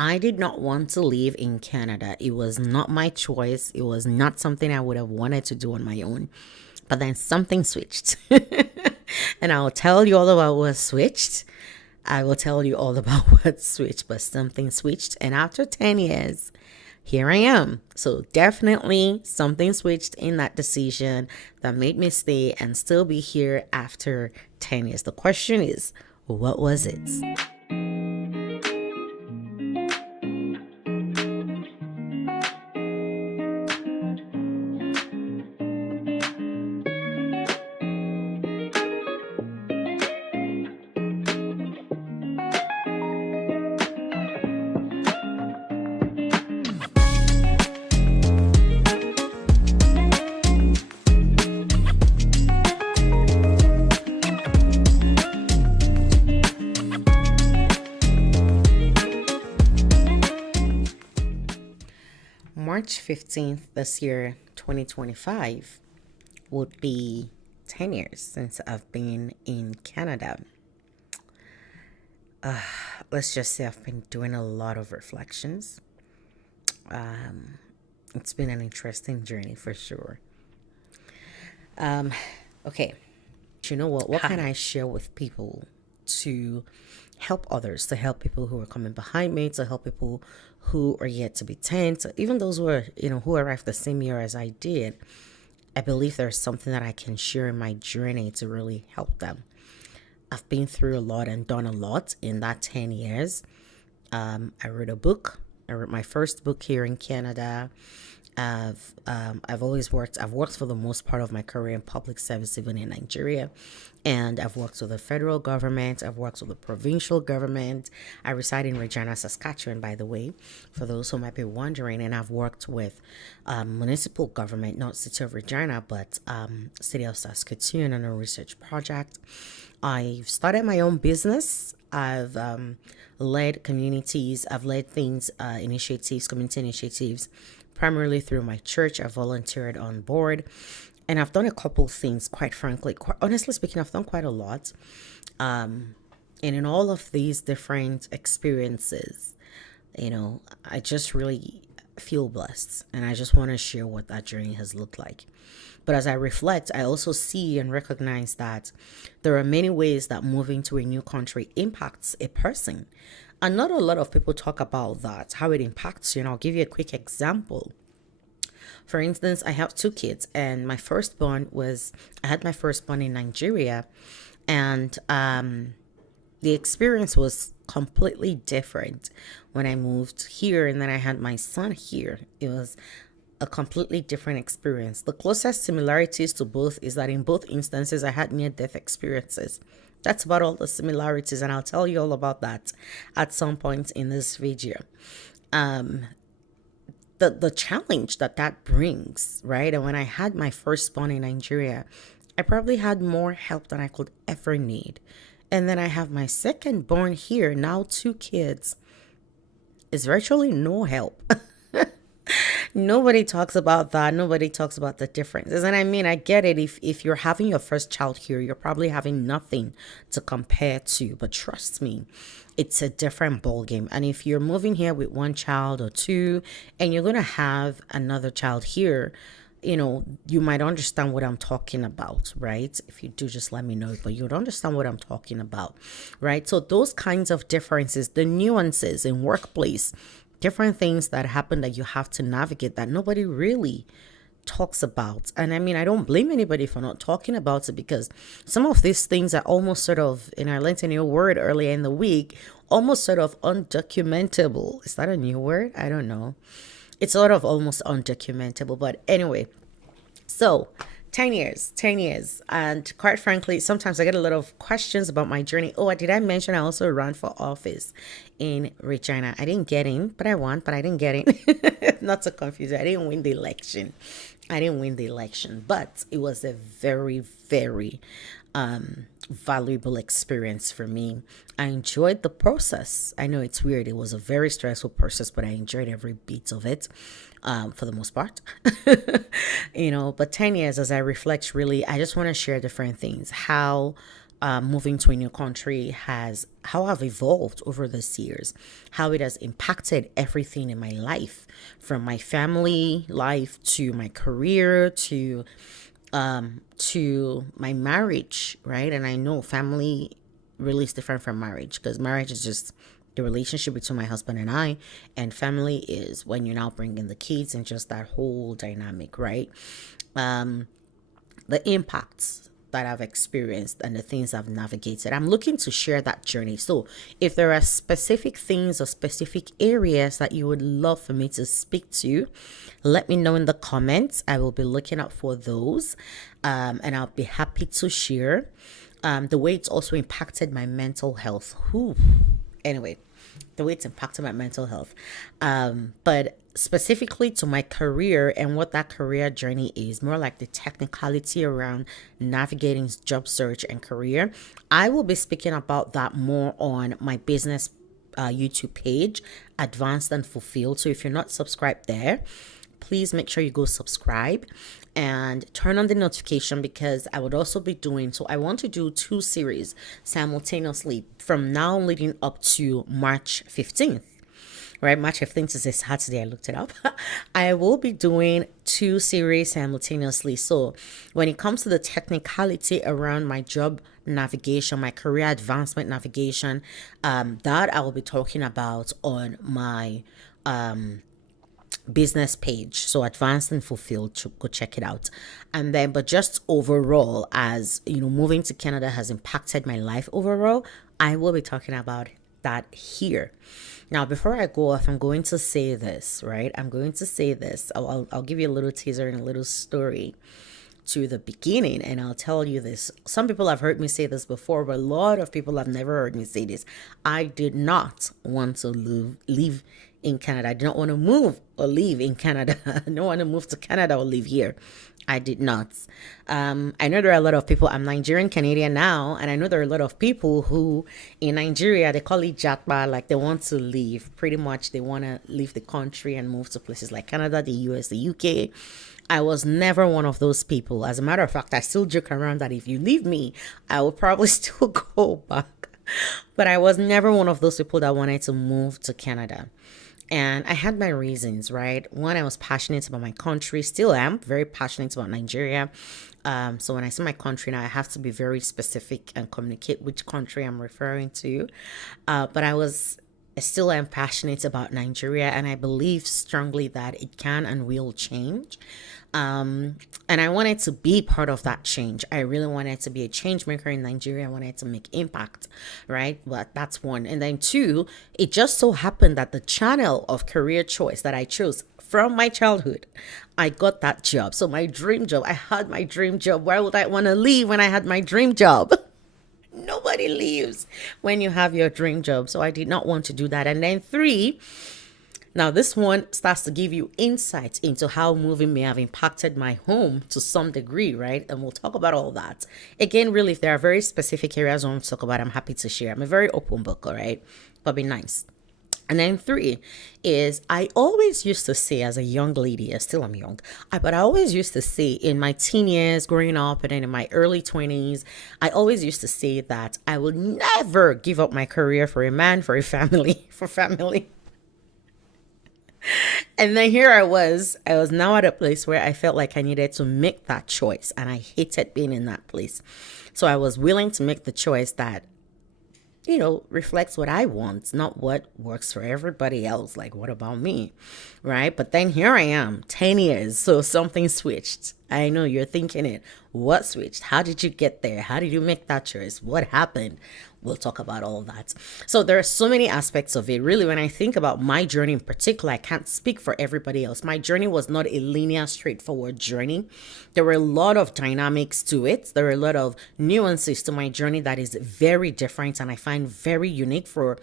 I did not want to live in Canada. It was not my choice. It was not something I would have wanted to do on my own. But then something switched. And I'll tell you all about what switched. I will tell you all about what switched, but something switched. And after 10 years, here I am. So definitely something switched in that decision that made me stay and still be here after 10 years. The question is, what was it? March 15th this year, 2025, would be 10 years since I've been in Canada. Let's just say I've been doing a lot of reflections. It's been an interesting journey for sure. Okay, you know what? What can I share with people to help others, to help people who are coming behind me, to help people who are yet to be 10, to even those who are, who arrived the same year as I did? I believe there's something that I can share in my journey to really help them. I've been through a lot and done a lot in that 10 years. I wrote a book. I wrote my first book here in Canada. I've always worked. I've worked for the most part of my career in public service, even in Nigeria, and I've worked with the federal government. I've worked with the provincial government. I reside in Regina, Saskatchewan, by the way, for those who might be wondering. And I've worked with municipal government, not City of Regina, but City of Saskatoon on a research project. I've started my own business. I've led communities. I've led things, initiatives, community initiatives, primarily through my church. I volunteered on board, and I've done a couple things, quite frankly. Honestly speaking, I've done quite a lot. And in all of these different experiences, I just really feel blessed, and I just want to share what that journey has looked like. But as I reflect, I also see and recognize that there are many ways that moving to a new country impacts a person. And not a lot of people talk about that, how it impacts you. And I'll give you a quick example. For instance, I have two kids, and I had my firstborn in Nigeria, and the experience was completely different when I moved here, and then I had my son here. It was a completely different experience. The closest similarities to both is that in both instances, I had near-death experiences. That's about all the similarities, and I'll tell you all about that at some point in this video. The challenge that brings, right? And when I had my firstborn in Nigeria, I probably had more help than I could ever need. And then I have my second born here, now two kids. It's virtually no help. Nobody talks about that. Nobody talks about the differences. And I mean, I get it. If you're having your first child here, you're probably having nothing to compare to. But trust me, it's a different ballgame. And if you're moving here with one child or two, and you're going to have another child here, you might understand what I'm talking about, right? If you do, just let me know. But you'd understand what I'm talking about, right? So those kinds of differences, the nuances in workplace, different things that happen that you have to navigate that nobody really talks about. And I mean, I don't blame anybody for not talking about it, because some of these things are almost sort of, and I learned a new word earlier in the week, almost sort of undocumentable. Is that a new word? I don't know. It's sort of almost undocumentable. But anyway, so 10 years. And quite frankly, sometimes I get a lot of questions about my journey. Oh, did I mention I also ran for office in Regina? I didn't get in, but I won, but I didn't get in. Not to confuse you. I didn't win the election. But it was a very, very valuable experience for me. I enjoyed the process. I know it's weird. It was a very stressful process, but I enjoyed every bit of it, for the most part. But 10 years, as I reflect, really, I just want to share different things. How moving to a new country how I've evolved over these years, how it has impacted everything in my life, from my family life to my career to my marriage, right? And I know family really is different from marriage, because marriage is just the relationship between my husband and I, and family is when you're now bringing the kids and just that whole dynamic, right? The impacts that I've experienced and the things I've navigated. I'm looking to share that journey. So if there are specific things or specific areas that you would love for me to speak to, let me know in the comments. I will be looking out for those, and I'll be happy to share. The way it's also impacted my mental health. Anyway, the way it's impacted my mental health. But specifically to my career and what that career journey is, more like the technicality around navigating job search and career. I will be speaking about that more on my business YouTube page, Advanced and Fulfilled. So if you're not subscribed there, please make sure you go subscribe and turn on the notification, because I would also be I want to do 2 series simultaneously from now leading up to March 15th. Right, March 15th is a Saturday. I looked it up. I will be doing 2 series simultaneously. So when it comes to the technicality around my job navigation, my career advancement navigation, that I will be talking about on my business page. So Advanced and Fulfilled, go check it out. And then, but just overall, as you know, moving to Canada has impacted my life overall, I will be talking about that here. Now, before I go off, I'm going to say this, right? I'll give you a little teaser and a little story to the beginning, and I'll tell you this. Some people have heard me say this before, but a lot of people have never heard me say this. I did not want to live in Canada. I did not want to move or live in Canada. I don't want to move to Canada or live here. I did not. I know there are a lot of people. I'm Nigerian-Canadian now, and I know there are a lot of people who in Nigeria, they call it Jatba, like they want to leave. Pretty much they want to leave the country and move to places like Canada, the US, the UK. I was never one of those people. As a matter of fact, I still joke around that if you leave me, I will probably still go back. But I was never one of those people that wanted to move to Canada. And I had my reasons, right? One, I was passionate about my country, still am very passionate about Nigeria. So when I say my country now, I have to be very specific and communicate which country I'm referring to. But I still am passionate about Nigeria, and I believe strongly that it can and will change. And I wanted to be part of that change. I really wanted to be a change maker in Nigeria. I wanted to make impact, right? But that's one. And then 2, it just so happened that the channel of career choice that I chose from my childhood, I got that job. So my dream job, I had my dream job. Why would I want to leave when I had my dream job? Nobody leaves when you have your dream job. So I did not want to do that. And then 3, now this one starts to give you insight into how moving may have impacted my home to some degree, right? And we'll talk about all that. Again, really, if there are very specific areas I want to talk about, I'm happy to share. I'm a very open book, all right? But be nice. And then 3 is, I always used to say as a young lady, still I'm young, but I always used to say in my teen years growing up and then in my early 20s, I always used to say that I would never give up my career for a man, for a family, for family. And then here I was now at a place where I felt like I needed to make that choice, and I hated being in that place. So I was willing to make the choice that, reflects what I want, not what works for everybody else. Like, what about me? Right? But then here I am, 10 years. So something switched. I know you're thinking it. What switched? How did you get there? How did you make that choice? What happened? We'll talk about all that. So there are so many aspects of it. Really, when I think about my journey in particular, I can't speak for everybody else. My journey was not a linear, straightforward journey. There were a lot of dynamics to it. There are a lot of nuances to my journey that is very different and I find very unique from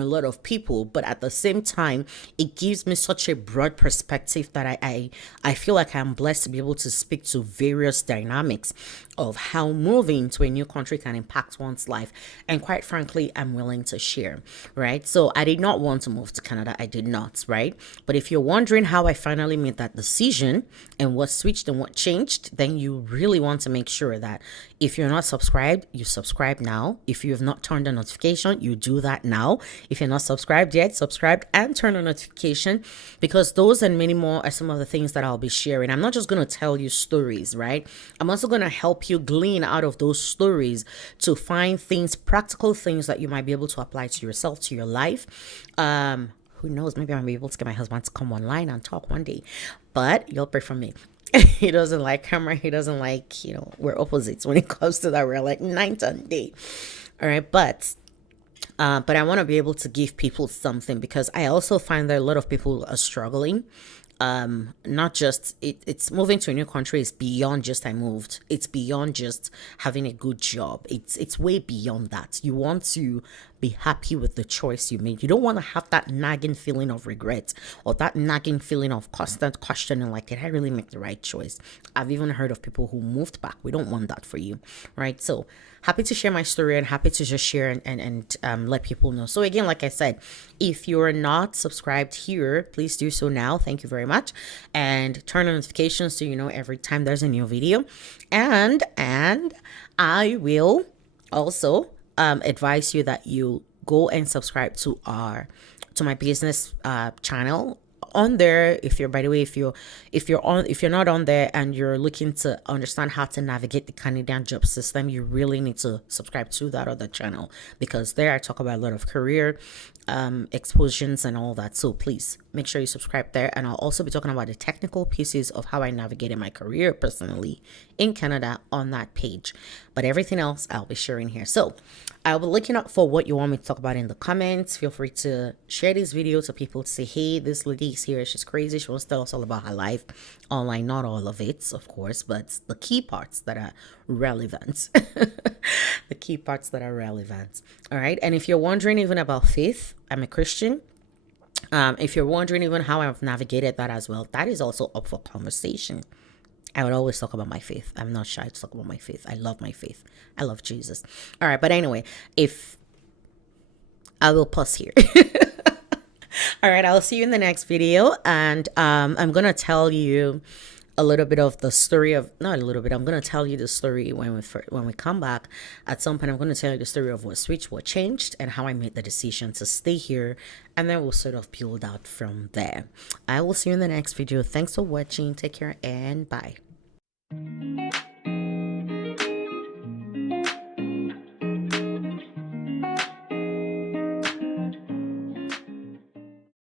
a lot of people. But at the same time, it gives me such a broad perspective that I feel like I'm blessed to be able to speak to various dynamics of how moving to a new country can impact one's life. And quite frankly, I'm willing to share, right? So I did not want to move to Canada. I did not, right? But if you're wondering how I finally made that decision and what switched and what changed, then you really want to make sure that if you're not subscribed, you subscribe now. If you have not turned on notification, you do that now. If you're not subscribed yet, subscribe and turn on notification, because those and many more are some of the things that I'll be sharing. I'm not just going to tell you stories, right? I'm also going to help you glean out of those stories to find things, practical things that you might be able to apply to yourself, to your life. Who knows? Maybe I'll be able to get my husband to come online and talk one day, but you'll pray for me. He doesn't like camera. He doesn't like, we're opposites when it comes to that. We're like night and day. All right. But I want to be able to give people something, because I also find that a lot of people are struggling. Not just it's moving to a new country is beyond just I moved. It's beyond just having a good job. It's way beyond that. You want to be happy with the choice you made. You don't want to have that nagging feeling of regret or that nagging feeling of constant questioning, like, did I really make the right choice? I've even heard of people who moved back. We don't want that for you, right? So happy to share my story and happy to just share and let people know. So again, like I said, if you're not subscribed here, please do so now. Thank you very much. And turn on notifications so you know every time there's a new video. And I will also advise you that you go and subscribe to my business channel on there. If you're not on there and you're looking to understand how to navigate the Canadian job system, you really need to subscribe to that other channel, because there I talk about a lot of career expositions and all that. So please make sure you subscribe there. And I'll also be talking about the technical pieces of how I navigated my career personally in Canada on that page, but everything else I'll be sharing here. So I'll be looking up for what you want me to talk about in the comments. Feel free to share this video to people to say, hey, this lady is here, she's crazy, she wants to tell us all about her life online. Not all of it, of course, but the key parts that are relevant. The key parts that are relevant. All right. And if you're wondering even about faith, I'm a Christian. If you're wondering even how I've navigated that as well, that is also up for conversation. I would always talk about my faith. I'm not shy to talk about my faith. I love my faith. I love Jesus. All right. But anyway, if I will pause here. All right. I'll see you in the next video. And I'm going to tell you a little bit of the story of, not a little bit, I'm going to tell you the story when we come back. At some point, I'm going to tell you the story of what switched, what changed, and how I made the decision to stay here. And then we'll sort of build out from there. I will see you in the next video. Thanks for watching. Take care and bye.